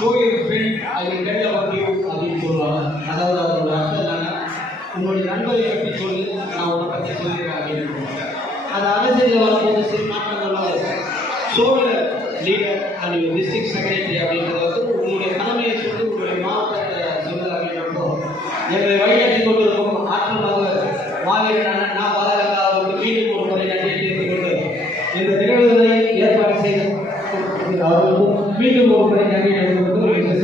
Show friend I will tell அப்படின்னு சொல்லுவாங்க அதாவது அவரோட அர்த்தம் உங்களுடைய நண்பரை பற்றி சொல்லி நான் உன்னை பற்றி சொல்லிடுறேன் அப்படின்னு அது அரசியலில் வரும்போது சில மாற்றங்கள்லாம் இருக்கும் ஷோவில் லீடர் அண்ட் டிஸ்ட்ரிக்ட் செக்ரட்டரி உங்களுடைய கடமையை சொல்லி உங்களுடைய மாவட்டத்தை சொல்லுது அப்படின்றப்போ எங்களை வழிகாட்டி கொண்டு இருக்கும் ஆற்றலாக மாவீரனான மீண்டும் ஒரு முறை நன்றி எழுதுவது இந்த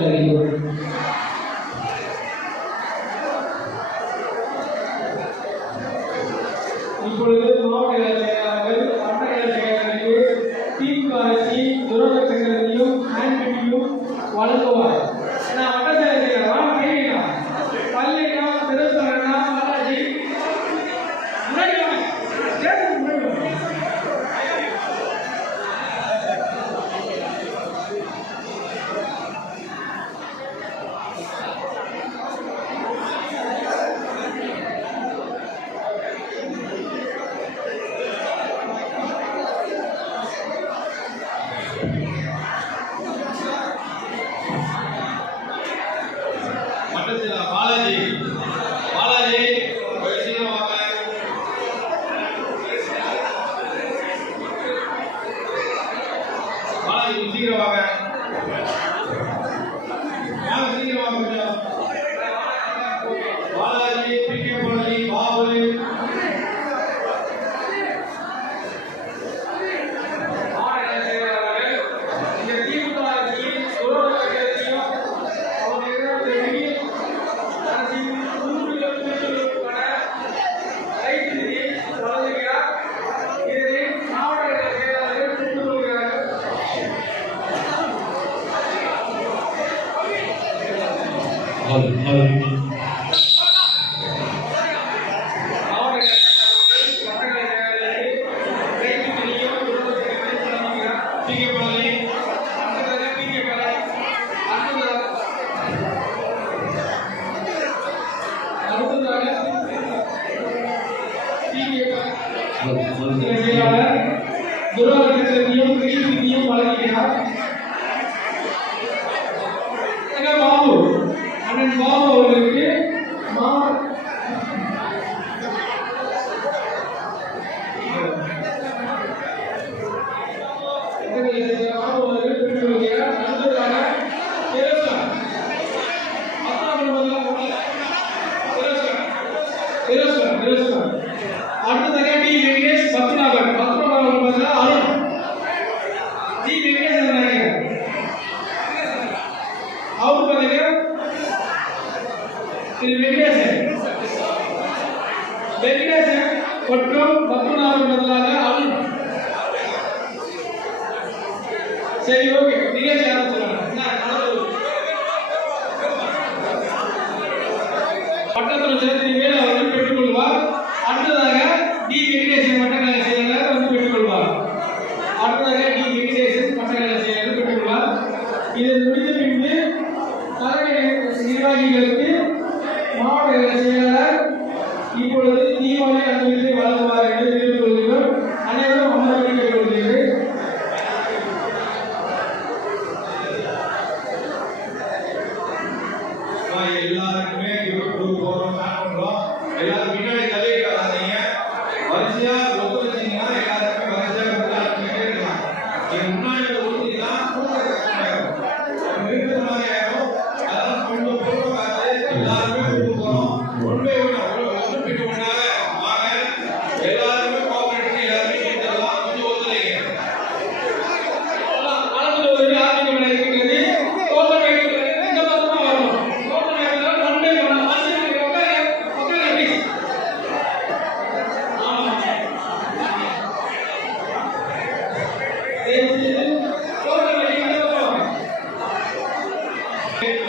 தருகிறோம் இப்பொழுது மாவட்ட செயலாளர்கள் வட்டநகர செயலாளர்கள் திமுக அரசி துரோக சங்கங்களையும் ஆண்பிடியும் Hallelujah. இப்பொழுது தீவாளி அன்பளிப்பை வழங்குவார் என்று தெரிவித்துக் கொள்கிறோம் அனைவரும் அமர்வை கேட்டுக்கொள்கிறேன் எல்லாருக்குமே குரு போகிறோம் எல்லாருக்கும் Thank you.